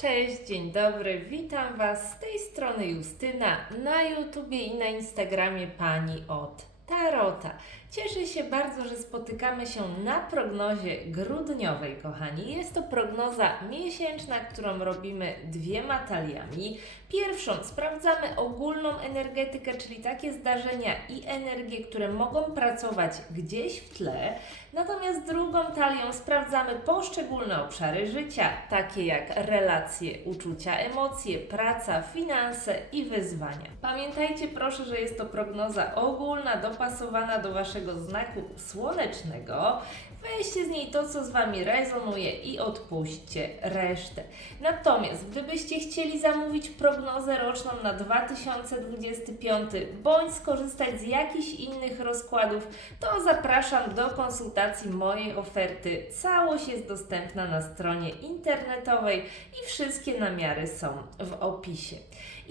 Cześć, dzień dobry, witam Was z tej strony Justyna na YouTubie i na Instagramie pani od Tarota. Cieszę się bardzo, że spotykamy się na prognozie grudniowej, kochani. Jest to prognoza miesięczna, którą robimy dwiema taliami. Pierwszą sprawdzamy ogólną energetykę, czyli takie zdarzenia i energie, które mogą pracować gdzieś w tle. Natomiast drugą talią sprawdzamy poszczególne obszary życia, takie jak relacje, uczucia, emocje, praca, finanse i wyzwania. Pamiętajcie proszę, że jest to prognoza ogólna, dopasowana do Waszego znaku słonecznego. Weźcie z niej to, co z Wami rezonuje i odpuśćcie resztę. Natomiast gdybyście chcieli zamówić prognozę roczną na 2025 bądź skorzystać z jakichś innych rozkładów, to zapraszam do konsultacji mojej oferty. Całość jest dostępna na stronie internetowej i wszystkie namiary są w opisie.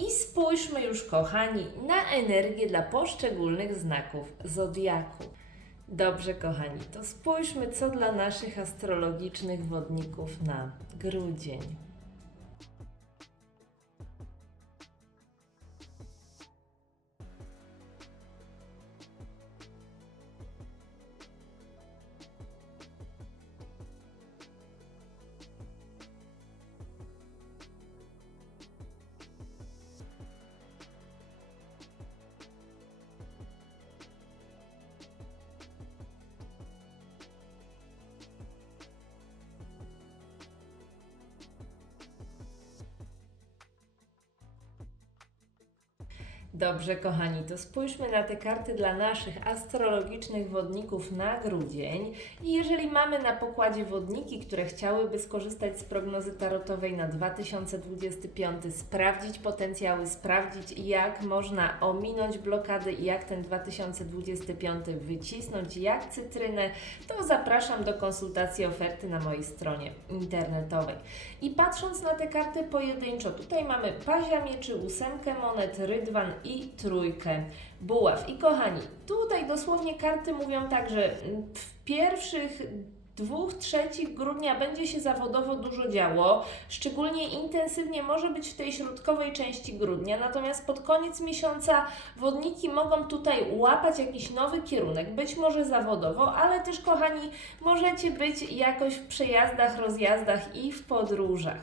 I spójrzmy już, kochani, na energię dla poszczególnych znaków zodiaku. Dobrze, kochani, to spójrzmy, co dla naszych astrologicznych wodników na grudzień. Dobrze, kochani, to spójrzmy na te karty dla naszych astrologicznych wodników na grudzień. I jeżeli mamy na pokładzie wodniki, które chciałyby skorzystać z prognozy tarotowej na 2025, sprawdzić potencjały, sprawdzić jak można ominąć blokady i jak ten 2025 wycisnąć jak cytrynę, to zapraszam do konsultacji oferty na mojej stronie internetowej. I patrząc na te karty pojedynczo, tutaj mamy pazia mieczy, ósemkę monet, rydwan i trójkę buław. I kochani, tutaj dosłownie karty mówią tak, że w pierwszych dwóch trzecich grudnia będzie się zawodowo dużo działo, szczególnie intensywnie może być w tej środkowej części grudnia, natomiast pod koniec miesiąca wodniki mogą tutaj łapać jakiś nowy kierunek, być może zawodowo, ale też kochani, możecie być jakoś w przejazdach, rozjazdach i w podróżach.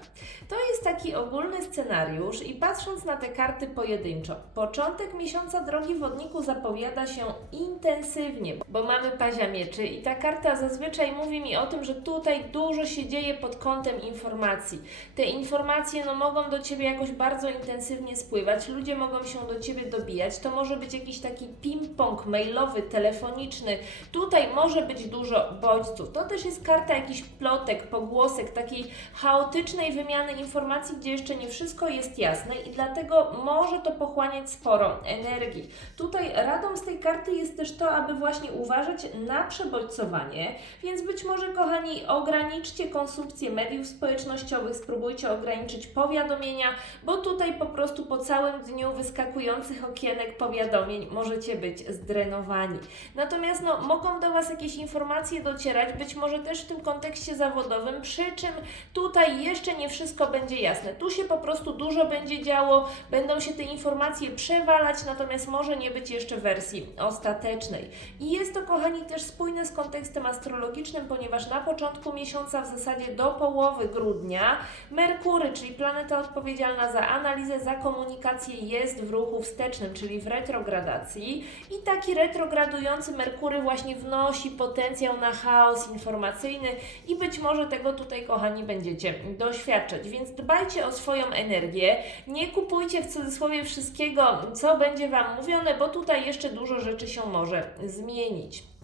To jest taki ogólny scenariusz i patrząc na te karty pojedynczo, początek miesiąca drogi wodniku zapowiada się intensywnie, bo mamy pazia mieczy i ta karta zazwyczaj mówi mi o tym, że tutaj dużo się dzieje pod kątem informacji. Te informacje no, mogą do Ciebie jakoś bardzo intensywnie spływać, ludzie mogą się do Ciebie dobijać, to może być jakiś taki ping-pong mailowy, telefoniczny, tutaj może być dużo bodźców. To też jest karta jakichś plotek, pogłosek, takiej chaotycznej wymiany informacji, gdzie jeszcze nie wszystko jest jasne i dlatego może to pochłaniać sporo energii. Tutaj radą z tej karty jest też to, aby właśnie uważać na przebodźcowanie, więc być może, kochani, ograniczcie konsumpcję mediów społecznościowych, spróbujcie ograniczyć powiadomienia, bo tutaj po prostu po całym dniu wyskakujących okienek powiadomień możecie być zdrenowani. Natomiast no, mogą do Was jakieś informacje docierać, być może też w tym kontekście zawodowym, przy czym tutaj jeszcze nie wszystko będzie jasne. Tu się po prostu dużo będzie działo, będą się te informacje przewalać, natomiast może nie być jeszcze wersji ostatecznej. I jest to, kochani, też spójne z kontekstem astrologicznym, ponieważ na początku miesiąca, w zasadzie do połowy grudnia, Merkury, czyli planeta odpowiedzialna za analizę, za komunikację, jest w ruchu wstecznym, czyli w retrogradacji. I taki retrogradujący Merkury właśnie wnosi potencjał na chaos informacyjny i być może tego tutaj, kochani, będziecie doświadczać. Więc dbajcie o swoją energię, nie kupujcie w cudzysłowie wszystkiego, co będzie Wam mówione, bo tutaj jeszcze dużo rzeczy się może zmienić.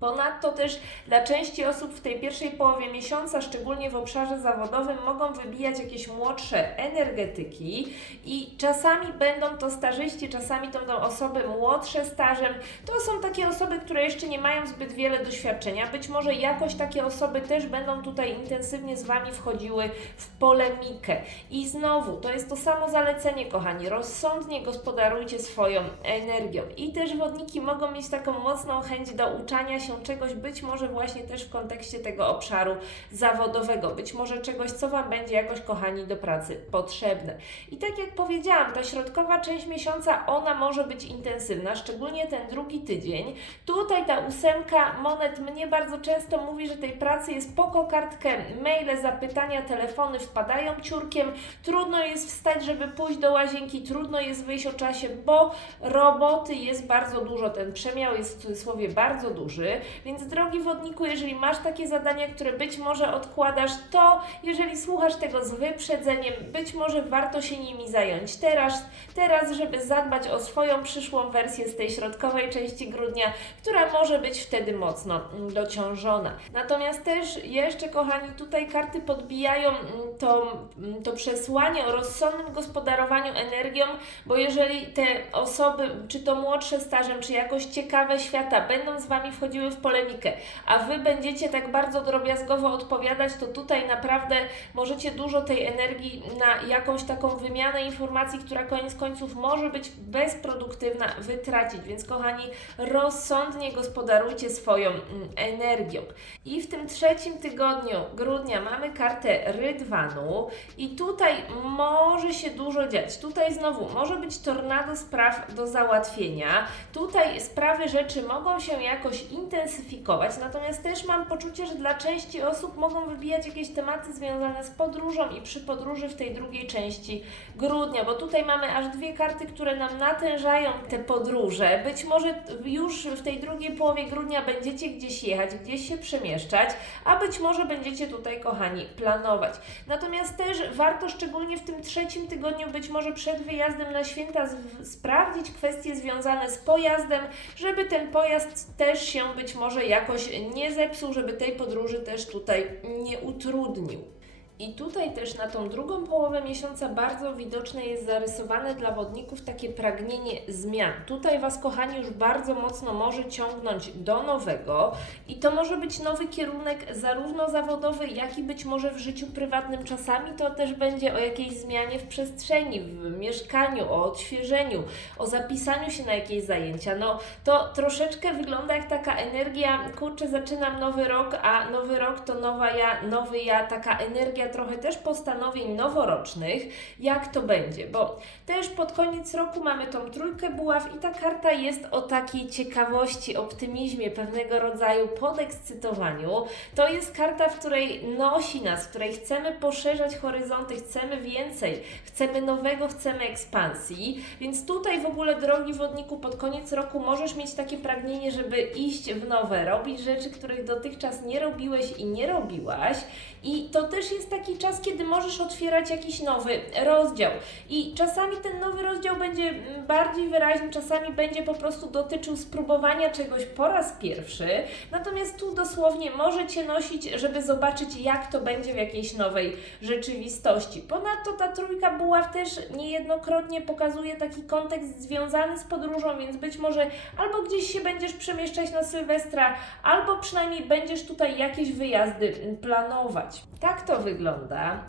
Ponadto też dla części osób w tej pierwszej połowie miesiąca, szczególnie w obszarze zawodowym, mogą wybijać jakieś młodsze energetyki i czasami będą to starzyści, czasami to będą osoby młodsze stażem. To są takie osoby, które jeszcze nie mają zbyt wiele doświadczenia. Być może jakoś takie osoby też będą tutaj intensywnie z Wami wchodziły w polemikę. I znowu, to jest to samo zalecenie, kochani. Rozsądnie gospodarujcie swoją energią. I też wodniki mogą mieć taką mocną chęć do uczania się się czegoś, być może właśnie też w kontekście tego obszaru zawodowego, być może czegoś, co Wam będzie jakoś, kochani, do pracy potrzebne. I tak jak powiedziałam, ta środkowa część miesiąca, ona może być intensywna, szczególnie ten drugi tydzień. Tutaj ta ósemka monet mnie bardzo często mówi, że tej pracy jest poko kartkę, maile, zapytania, telefony wpadają ciurkiem, trudno jest wstać, żeby pójść do łazienki, trudno jest wyjść o czasie, bo roboty jest bardzo dużo, ten przemiał jest w cudzysłowie bardzo duży, więc drogi wodniku, jeżeli masz takie zadania, które być może odkładasz, to jeżeli słuchasz tego z wyprzedzeniem, być może warto się nimi zająć teraz, teraz, żeby zadbać o swoją przyszłą wersję z tej środkowej części grudnia, która może być wtedy mocno dociążona. Natomiast też jeszcze, kochani, tutaj karty podbijają mm, to, mm, to przesłanie o rozsądnym gospodarowaniu energią, bo jeżeli te osoby, czy to młodsze stażem, czy jakoś ciekawe świata, będą z Wami wchodziły w polemikę, a Wy będziecie tak bardzo drobiazgowo odpowiadać, to tutaj naprawdę możecie dużo tej energii na jakąś taką wymianę informacji, która koniec końców może być bezproduktywna, wytracić. Więc kochani, rozsądnie gospodarujcie swoją mm, energią. I w tym trzecim tygodniu grudnia mamy kartę Rydwanu i tutaj może się dużo dziać. Tutaj znowu może być tornado spraw do załatwienia. Tutaj sprawy rzeczy mogą się jakoś intensyfikować, natomiast też mam poczucie, że dla części osób mogą wybijać jakieś tematy związane z podróżą i przy podróży w tej drugiej części grudnia, bo tutaj mamy aż dwie karty, które nam natężają te podróże. Być może już w tej drugiej połowie grudnia będziecie gdzieś jechać, gdzieś się przemieszczać, a być może będziecie tutaj, kochani, planować. Natomiast też warto szczególnie w tym trzecim tygodniu, być może przed wyjazdem na święta, sprawdzić kwestie związane z pojazdem, żeby ten pojazd też się być może jakoś nie zepsuł, żeby tej podróży też tutaj nie utrudnił. I tutaj też na tą drugą połowę miesiąca bardzo widoczne jest zarysowane dla wodników takie pragnienie zmian. Tutaj Was, kochani, już bardzo mocno może ciągnąć do nowego i to może być nowy kierunek zarówno zawodowy, jak i być może w życiu prywatnym. Czasami to też będzie o jakiejś zmianie w przestrzeni, w mieszkaniu, o odświeżeniu, o zapisaniu się na jakieś zajęcia. No to troszeczkę wygląda jak taka energia, kurczę, zaczynam nowy rok, a nowy rok to nowa ja, nowy ja, taka energia trochę też postanowień noworocznych, jak to będzie, bo też pod koniec roku mamy tą trójkę buław i ta karta jest o takiej ciekawości, optymizmie, pewnego rodzaju podekscytowaniu. To jest karta, w której nosi nas, w której chcemy poszerzać horyzonty, chcemy więcej, chcemy nowego, chcemy ekspansji, więc tutaj w ogóle, drogi wodniku, pod koniec roku możesz mieć takie pragnienie, żeby iść w nowe, robić rzeczy, których dotychczas nie robiłeś i nie robiłaś. I to też jest taki czas, kiedy możesz otwierać jakiś nowy rozdział. I czasami ten nowy rozdział będzie mm, bardziej wyraźny, czasami będzie po prostu dotyczył spróbowania czegoś po raz pierwszy. Natomiast tu dosłownie może Cię nosić, żeby zobaczyć, jak to będzie w jakiejś nowej rzeczywistości. Ponadto ta trójka buław też niejednokrotnie pokazuje taki kontekst związany z podróżą, więc być może albo gdzieś się będziesz przemieszczać na Sylwestra, albo przynajmniej będziesz tutaj jakieś wyjazdy mm, planować. Tak to wygląda.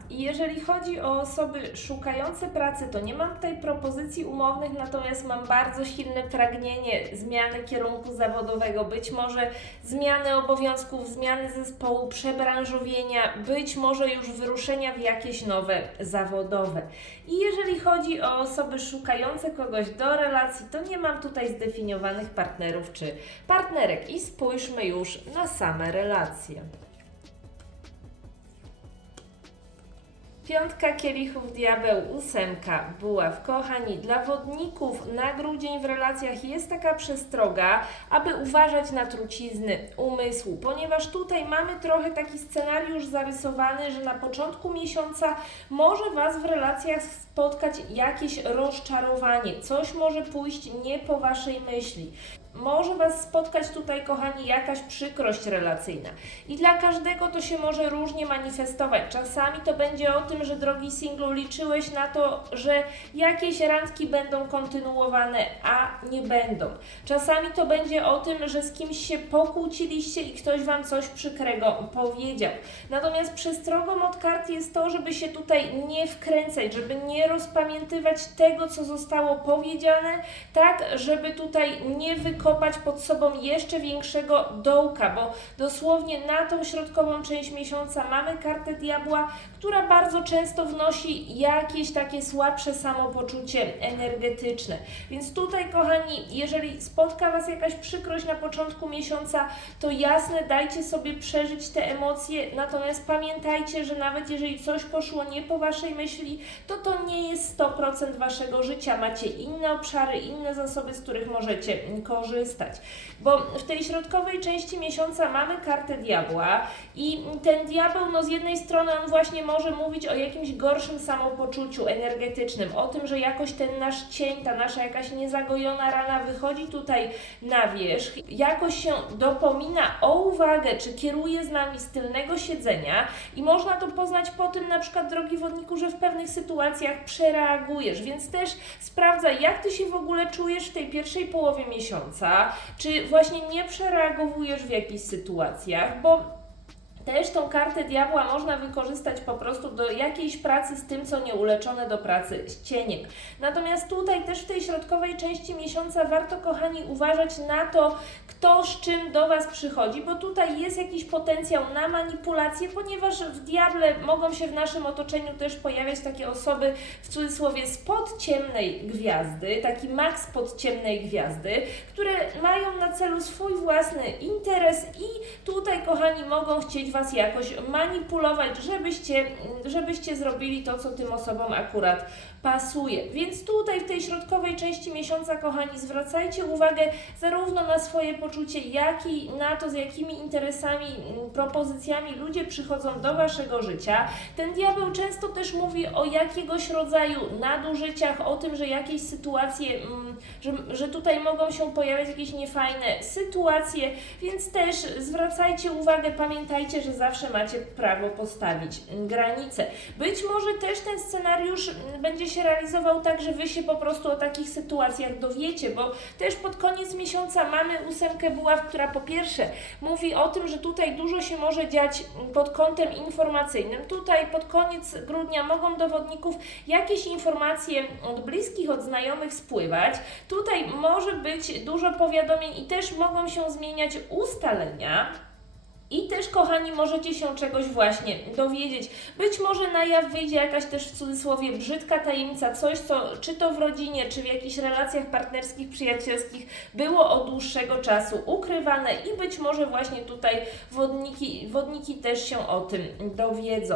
I jeżeli chodzi o osoby szukające pracy, to nie mam tutaj propozycji umownych, natomiast mam bardzo silne pragnienie zmiany kierunku zawodowego, być może zmiany obowiązków, zmiany zespołu, przebranżowienia, być może już wyruszenia w jakieś nowe zawodowe. I jeżeli chodzi o osoby szukające kogoś do relacji, to nie mam tutaj zdefiniowanych partnerów czy partnerek. I spójrzmy już na same relacje. Piątka kielichów diabeł, ósemka buław. Kochani, dla wodników na grudzień w relacjach jest taka przestroga, aby uważać na trucizny umysłu, ponieważ tutaj mamy trochę taki scenariusz zarysowany, że na początku miesiąca może Was w relacjach spotkać jakieś rozczarowanie, coś może pójść nie po Waszej myśli. Może Was spotkać tutaj, kochani, jakaś przykrość relacyjna. I dla każdego to się może różnie manifestować. Czasami to będzie o tym, że drogi singlu liczyłeś na to, że jakieś randki będą kontynuowane, a nie będą. Czasami to będzie o tym, że z kimś się pokłóciliście i ktoś Wam coś przykrego powiedział. Natomiast przestrogą od kart jest to, żeby się tutaj nie wkręcać, żeby nie rozpamiętywać tego, co zostało powiedziane, tak, żeby tutaj nie wykonać kopać pod sobą jeszcze większego dołka, bo dosłownie na tą środkową część miesiąca mamy kartę diabła, która bardzo często wnosi jakieś takie słabsze samopoczucie energetyczne. Więc tutaj, kochani, jeżeli spotka Was jakaś przykrość na początku miesiąca, to jasne, dajcie sobie przeżyć te emocje, natomiast pamiętajcie, że nawet jeżeli coś poszło nie po Waszej myśli, to to nie jest 100% Waszego życia. Macie inne obszary, inne zasoby, z których możecie korzystać. Bo w tej środkowej części miesiąca mamy kartę diabła i ten diabeł, no z jednej strony on właśnie może mówić o jakimś gorszym samopoczuciu energetycznym, o tym, że jakoś ten nasz cień, ta nasza jakaś niezagojona rana wychodzi tutaj na wierzch, jakoś się dopomina o uwagę, czy kieruje z nami z tylnego siedzenia i można to poznać po tym na przykład, drogi wodniku, że w pewnych sytuacjach przereagujesz, więc też sprawdzaj, jak Ty się w ogóle czujesz w tej pierwszej połowie miesiąca, czy właśnie nie przereagowujesz w jakichś sytuacjach, bo też tą kartę diabła można wykorzystać po prostu do jakiejś pracy z tym, co nieuleczone, do pracy z cieniem. Natomiast tutaj też w tej środkowej części miesiąca warto, kochani, uważać na to, kto z czym do Was przychodzi, bo tutaj jest jakiś potencjał na manipulację, ponieważ w diable mogą się w naszym otoczeniu też pojawiać takie osoby, w cudzysłowie, spod ciemnej gwiazdy, taki maks pod ciemnej gwiazdy, które mają na celu swój własny interes i tutaj, kochani, mogą chcieć Was jakoś manipulować, żebyście, żebyście zrobili to, co tym osobom akurat pasuje. Więc tutaj w tej środkowej części miesiąca, kochani, zwracajcie uwagę zarówno na swoje poczucie, jak i na to, z jakimi interesami, mm, propozycjami ludzie przychodzą do Waszego życia. Ten diabeł często też mówi o jakiegoś rodzaju nadużyciach, o tym, że jakieś sytuacje, mm, że, że tutaj mogą się pojawiać jakieś niefajne sytuacje, więc też zwracajcie uwagę, pamiętajcie, że zawsze macie prawo postawić granice. Być może też ten scenariusz będzie się realizował tak, że Wy się po prostu o takich sytuacjach dowiecie, bo też pod koniec miesiąca mamy ósemkę buław, która po pierwsze mówi o tym, że tutaj dużo się może dziać pod kątem informacyjnym. Tutaj pod koniec grudnia mogą do wodników jakieś informacje od bliskich, od znajomych spływać. Tutaj może być dużo powiadomień i też mogą się zmieniać ustalenia. I też, kochani, możecie się czegoś właśnie dowiedzieć. Być może na jaw wyjdzie jakaś też w cudzysłowie brzydka tajemnica, coś, co czy to w rodzinie, czy w jakichś relacjach partnerskich, przyjacielskich było od dłuższego czasu ukrywane i być może właśnie tutaj wodniki, wodniki też się o tym dowiedzą.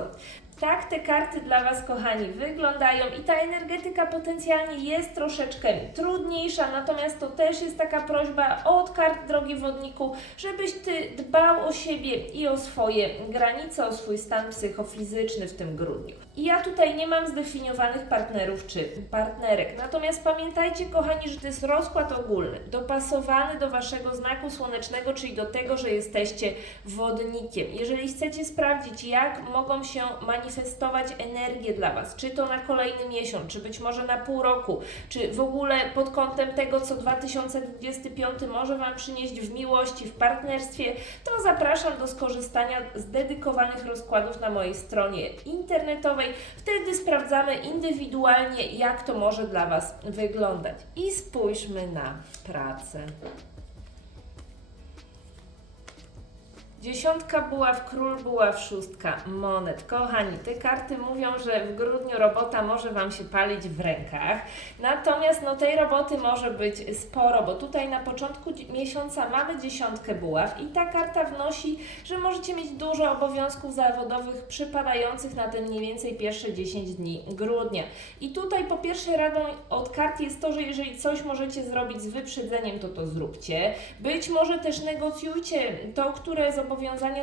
Tak te karty dla Was, kochani, wyglądają i ta energetyka potencjalnie jest troszeczkę trudniejsza, natomiast to też jest taka prośba od kart, drogi wodniku, żebyś Ty dbał o siebie i o swoje granice, o swój stan psychofizyczny w tym grudniu. I ja tutaj nie mam zdefiniowanych partnerów czy partnerek, natomiast pamiętajcie, kochani, że to jest rozkład ogólny, dopasowany do Waszego znaku słonecznego, czyli do tego, że jesteście wodnikiem. Jeżeli chcecie sprawdzić, jak mogą się manifestować energie dla Was, czy to na kolejny miesiąc, czy być może na pół roku, czy w ogóle pod kątem tego, co 2025 może Wam przynieść w miłości, w partnerstwie, to zapraszam do skorzystania z dedykowanych rozkładów na mojej stronie internetowej. Wtedy sprawdzamy indywidualnie, jak to może dla Was wyglądać. I spójrzmy na pracę. Dziesiątka buław, król buław, szóstka monet. Kochani, te karty mówią, że w grudniu robota może Wam się palić w rękach. Natomiast no, tej roboty może być sporo, bo tutaj na początku miesiąca mamy dziesiątkę buław i ta karta wnosi, że możecie mieć dużo obowiązków zawodowych przypadających na ten mniej więcej pierwsze 10 dni grudnia. I tutaj po pierwsze radą od kart jest to, że jeżeli coś możecie zrobić z wyprzedzeniem, to to zróbcie. Być może też negocjujcie to, które zobowiązania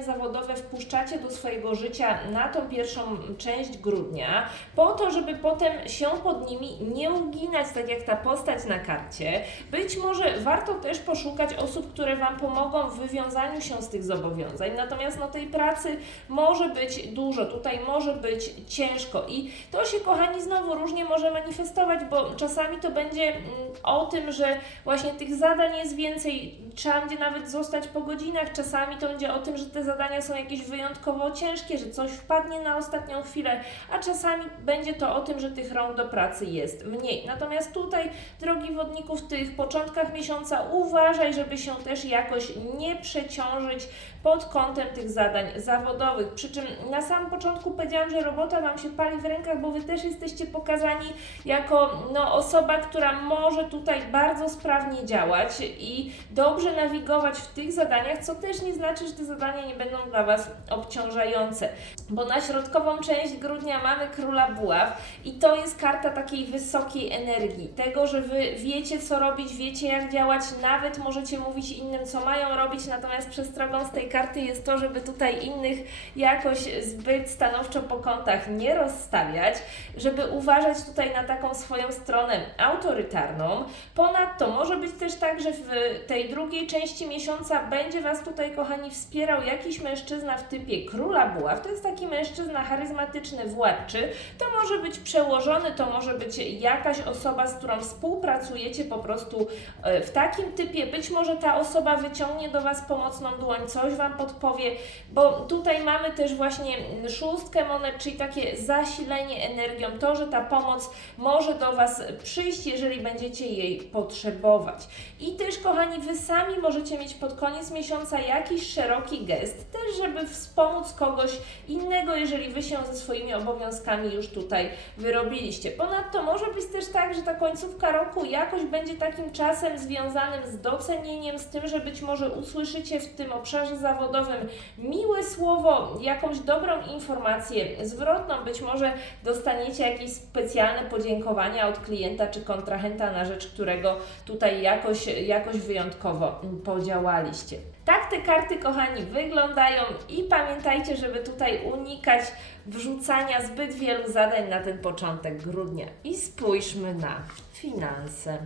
zawodowe wpuszczacie do swojego życia na tą pierwszą część grudnia, po to, żeby potem się pod nimi nie uginać, tak jak ta postać na karcie. Być może warto też poszukać osób, które Wam pomogą w wywiązaniu się z tych zobowiązań. Natomiast no, tej pracy może być dużo, tutaj może być ciężko i to się, kochani, znowu różnie może manifestować, bo czasami to będzie mm, o tym, że właśnie tych zadań jest więcej, trzeba będzie nawet zostać po godzinach, czasami to będzie o tym, że te zadania są jakieś wyjątkowo ciężkie, że coś wpadnie na ostatnią chwilę, a czasami będzie to o tym, że tych rąk do pracy jest mniej. Natomiast tutaj, drogi wodniku, w tych początkach miesiąca uważaj, żeby się też jakoś nie przeciążyć pod kątem tych zadań zawodowych. Przy czym na samym początku powiedziałam, że robota Wam się pali w rękach, bo Wy też jesteście pokazani jako no, osoba, która może tutaj bardzo sprawnie działać i dobrze nawigować w tych zadaniach, co też nie znaczy, że te zadania nie będą dla Was obciążające. Bo na środkową część grudnia mamy Króla Buław i to jest karta takiej wysokiej energii, tego, że Wy wiecie co robić, wiecie jak działać, nawet możecie mówić innym co mają robić, natomiast przestrogą z tej karty jest to, żeby tutaj innych jakoś zbyt stanowczo po kątach nie rozstawiać, żeby uważać tutaj na taką swoją stronę autorytarną. Ponadto może być też tak, że w tej drugiej części miesiąca będzie Was tutaj, kochani, wspierał jakiś mężczyzna w typie króla buław. To jest taki mężczyzna charyzmatyczny, władczy. To może być przełożony, to może być jakaś osoba, z którą współpracujecie po prostu e, w takim typie. Być może ta osoba wyciągnie do Was pomocną dłoń, coś Wam podpowie, bo tutaj mamy też właśnie szóstkę monet, czyli takie zasilenie energią, to, że ta pomoc może do Was przyjść, jeżeli będziecie jej potrzebować. I też, kochani, Wy sami możecie mieć pod koniec miesiąca jakiś szeroki gest, też żeby wspomóc kogoś innego, jeżeli Wy się ze swoimi obowiązkami już tutaj wyrobiliście. Ponadto może być też tak, że ta końcówka roku jakoś będzie takim czasem związanym z docenieniem, z tym, że być może usłyszycie w tym obszarze zawodowym miłe słowo, jakąś dobrą informację zwrotną, być może dostaniecie jakieś specjalne podziękowania od klienta czy kontrahenta, na rzecz którego tutaj jakoś, jakoś wyjątkowo podziałaliście. Tak te karty, kochani, wyglądają i pamiętajcie, żeby tutaj unikać wrzucania zbyt wielu zadań na ten początek grudnia. I spójrzmy na finanse.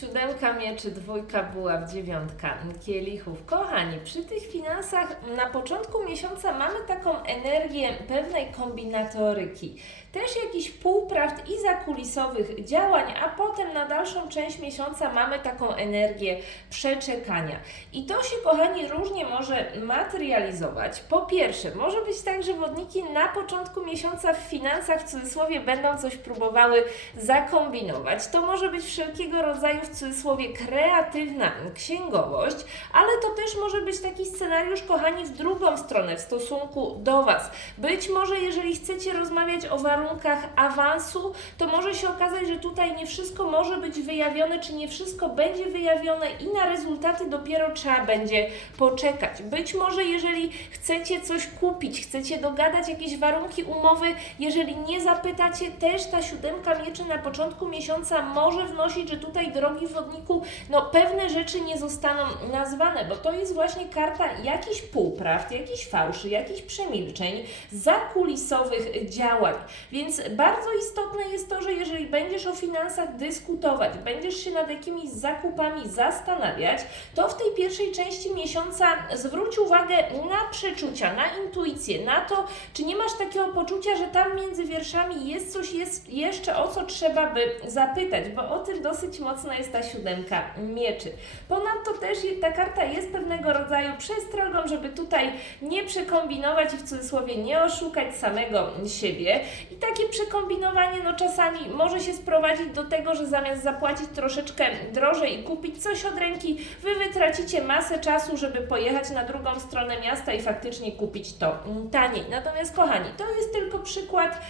Siódemka mieczy, dwójka buław, dziewiątka kielichów. Kochani, przy tych finansach na początku miesiąca mamy taką energię pewnej kombinatoryki. Też jakichś półprawd i zakulisowych działań, a potem na dalszą część miesiąca mamy taką energię przeczekania. I to się, kochani, różnie może materializować. Po pierwsze, może być tak, że wodniki na początku miesiąca w finansach w cudzysłowie będą coś próbowały zakombinować. To może być wszelkiego rodzaju w cudzysłowie kreatywna księgowość, ale to też może być taki scenariusz, kochani, w drugą stronę w stosunku do Was. Być może, jeżeli chcecie rozmawiać o warunkach awansu, to może się okazać, że tutaj nie wszystko może być wyjawione, czy nie wszystko będzie wyjawione i na rezultaty dopiero trzeba będzie poczekać. Być może, jeżeli chcecie coś kupić, chcecie dogadać jakieś warunki umowy, jeżeli nie zapytacie, też ta siódemka mieczy na początku miesiąca może wnosić, że tutaj, drogi wodniku, no pewne rzeczy nie zostaną nazwane, bo to jest właśnie karta jakichś półprawd, jakichś fałszy, jakichś przemilczeń, zakulisowych działań. Więc bardzo istotne jest to, że jeżeli będziesz o finansach dyskutować, będziesz się nad jakimiś zakupami zastanawiać, to w tej pierwszej części miesiąca zwróć uwagę na przeczucia, na intuicję, na to, czy nie masz takiego poczucia, że tam między wierszami jest coś jest jeszcze, o co trzeba by zapytać, bo o tym dosyć mocno jest ta siódemka mieczy. Ponadto też ta karta jest pewnego rodzaju przestrogą, żeby tutaj nie przekombinować i w cudzysłowie nie oszukać samego siebie. I takie przekombinowanie no czasami może się sprowadzić do tego, że zamiast zapłacić troszeczkę drożej i kupić coś od ręki, Wy wytracicie masę czasu, żeby pojechać na drugą stronę miasta i faktycznie kupić to taniej. Natomiast kochani, to jest tylko przykład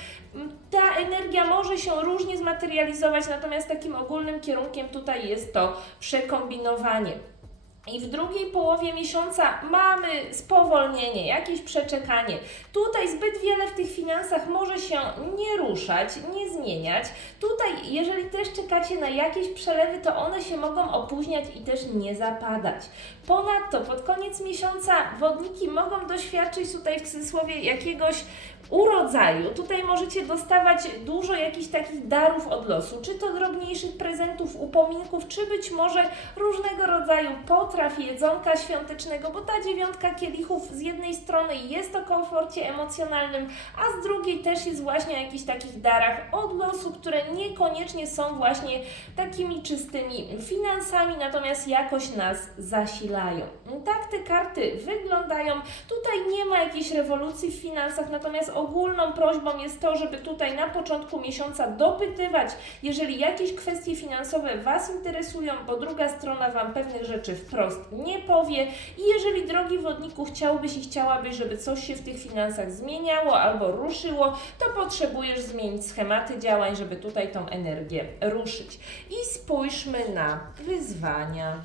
ta energia może się różnie zmaterializować, natomiast takim ogólnym kierunkiem tutaj jest to przekombinowanie. I w drugiej połowie miesiąca mamy spowolnienie, jakieś przeczekanie. Tutaj zbyt wiele w tych finansach może się nie ruszać, nie zmieniać. Tutaj, jeżeli też czekacie na jakieś przelewy, to one się mogą opóźniać i też nie zapadać. Ponadto pod koniec miesiąca wodniki mogą doświadczyć tutaj w cudzysłowie jakiegoś urodzaju. Tutaj możecie dostawać dużo jakichś takich darów od losu, czy to drobniejszych prezentów, upominków, czy być może różnego rodzaju potraw potraw, jedzonka świątecznego, bo ta dziewiątka kielichów z jednej strony jest o komforcie emocjonalnym, a z drugiej też jest właśnie o jakichś takich darach od losu, które niekoniecznie są właśnie takimi czystymi finansami, natomiast jakoś nas zasilają. Tak te karty wyglądają. Tutaj nie ma jakiejś rewolucji w finansach, natomiast ogólną prośbą jest to, żeby tutaj na początku miesiąca dopytywać, jeżeli jakieś kwestie finansowe Was interesują, bo druga strona Wam pewnych rzeczy wprost nie powie. I jeżeli, drogi wodniku, chciałbyś i chciałabyś, żeby coś się w tych finansach zmieniało albo ruszyło, to potrzebujesz zmienić schematy działań, żeby tutaj tą energię ruszyć. I spójrzmy na wyzwania.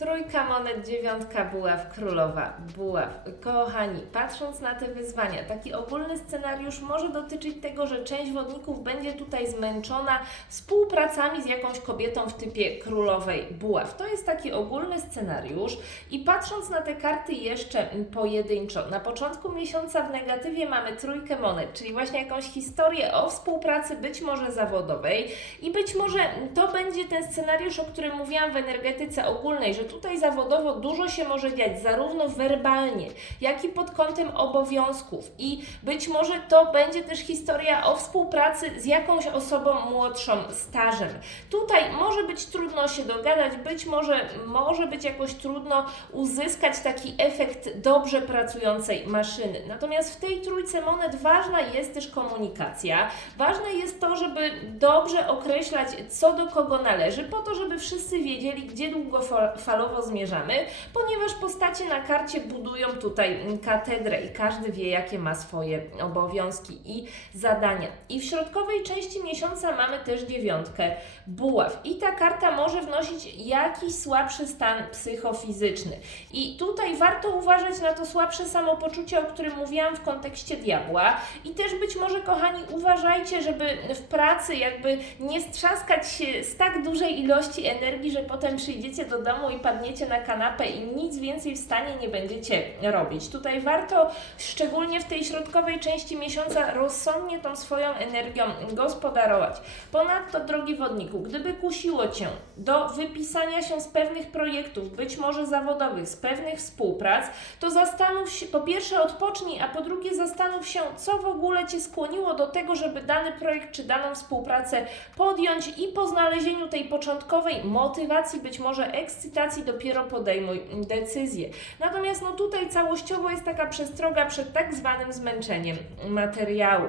Trójka monet, dziewiątka buław, królowa buław. Kochani, patrząc na te wyzwania, taki ogólny scenariusz może dotyczyć tego, że część wodników będzie tutaj zmęczona współpracami z jakąś kobietą w typie królowej buław. To jest taki ogólny scenariusz i patrząc na te karty jeszcze pojedynczo, na początku miesiąca w negatywie mamy trójkę monet, czyli właśnie jakąś historię o współpracy być może zawodowej i być może to będzie ten scenariusz, o którym mówiłam w energetyce ogólnej, że tutaj zawodowo dużo się może dziać, zarówno werbalnie, jak i pod kątem obowiązków. I być może to będzie też historia o współpracy z jakąś osobą młodszą, stażem. Tutaj może być trudno się dogadać, być może może być jakoś trudno uzyskać taki efekt dobrze pracującej maszyny. Natomiast w tej trójce monet ważna jest też komunikacja. Ważne jest to, żeby dobrze określać, co do kogo należy, po to, żeby wszyscy wiedzieli, gdzie długofalowo zmierzamy, ponieważ postacie na karcie budują tutaj katedrę i każdy wie, jakie ma swoje obowiązki i zadania. I w środkowej części miesiąca mamy też dziewiątkę buław. I ta karta może wnosić jakiś słabszy stan psychofizyczny. I tutaj warto uważać na to słabsze samopoczucie, o którym mówiłam w kontekście diabła. I też być może, kochani, uważajcie, żeby w pracy jakby nie strzaskać się z tak dużej ilości energii, że potem przyjdziecie do domu i na kanapę i nic więcej w stanie nie będziecie robić. Tutaj warto, szczególnie w tej środkowej części miesiąca, rozsądnie tą swoją energią gospodarować. Ponadto, drogi wodniku, gdyby kusiło Cię do wypisania się z pewnych projektów, być może zawodowych, z pewnych współprac, to zastanów się, po pierwsze odpocznij, a po drugie zastanów się, co w ogóle Cię skłoniło do tego, żeby dany projekt czy daną współpracę podjąć i po znalezieniu tej początkowej motywacji, być może ekscytacji, dopiero podejmuj decyzję. Natomiast no tutaj całościowo jest taka przestroga przed tak zwanym zmęczeniem materiału.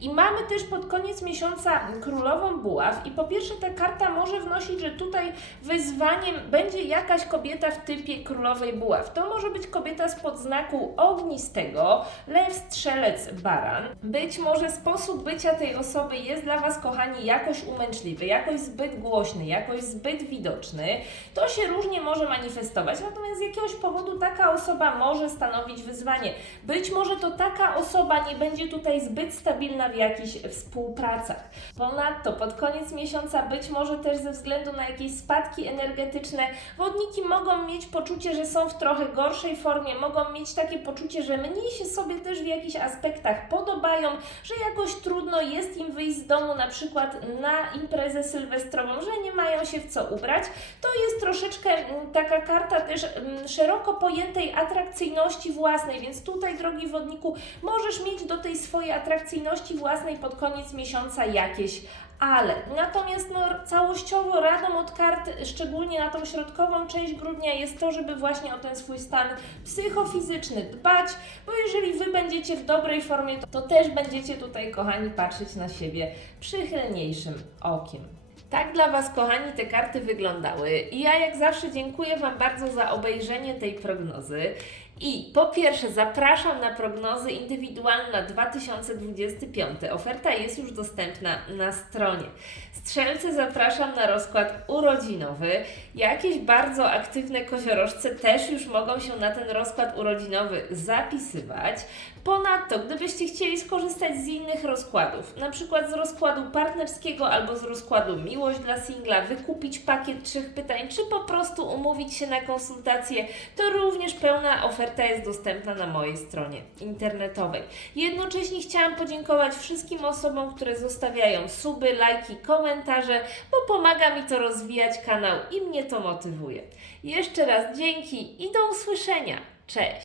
I mamy też pod koniec miesiąca królową buław i po pierwsze ta karta może wnosić, że tutaj wyzwaniem będzie jakaś kobieta w typie królowej buław. To może być kobieta spod znaku ognistego, lew, strzelec, baran. Być może sposób bycia tej osoby jest dla Was, kochani, jakoś umęczliwy, jakoś zbyt głośny, jakoś zbyt widoczny. To się różnie może manifestować, natomiast z jakiegoś powodu taka osoba może stanowić wyzwanie. Być może to taka osoba nie będzie tutaj zbyt stabilna w jakichś współpracach. Ponadto pod koniec miesiąca, być może też ze względu na jakieś spadki energetyczne, wodniki mogą mieć poczucie, że są w trochę gorszej formie, mogą mieć takie poczucie, że mniej się sobie też w jakichś aspektach podobają, że jakoś trudno jest im wyjść z domu na przykład na imprezę sylwestrową, że nie mają się w co ubrać. To jest troszeczkę taka karta też mm, szeroko pojętej atrakcyjności własnej, więc tutaj, drogi wodniku, możesz mieć do tej swojej atrakcyjności własnej pod koniec miesiąca jakieś ale. Natomiast no, całościowo radą od kart, szczególnie na tą środkową część grudnia, jest to, żeby właśnie o ten swój stan psychofizyczny dbać, bo jeżeli Wy będziecie w dobrej formie, to, to też będziecie tutaj, kochani, patrzeć na siebie przychylniejszym okiem. Tak dla Was, kochani, te karty wyglądały. I ja, jak zawsze, dziękuję Wam bardzo za obejrzenie tej prognozy. I po pierwsze, zapraszam na prognozy indywidualne na 2025. Oferta jest już dostępna na stronie. Strzelce zapraszam na rozkład urodzinowy. Jakieś bardzo aktywne koziorożce też już mogą się na ten rozkład urodzinowy zapisywać. Ponadto, gdybyście chcieli skorzystać z innych rozkładów, na przykład z rozkładu partnerskiego albo z rozkładu miłość dla singla, wykupić pakiet trzech pytań, czy po prostu umówić się na konsultację, to również pełna oferta jest dostępna na mojej stronie internetowej. Jednocześnie chciałam podziękować wszystkim osobom, które zostawiają suby, lajki, komentarze, bo pomaga mi to rozwijać kanał i mnie to motywuje. Jeszcze raz dzięki i do usłyszenia. Cześć!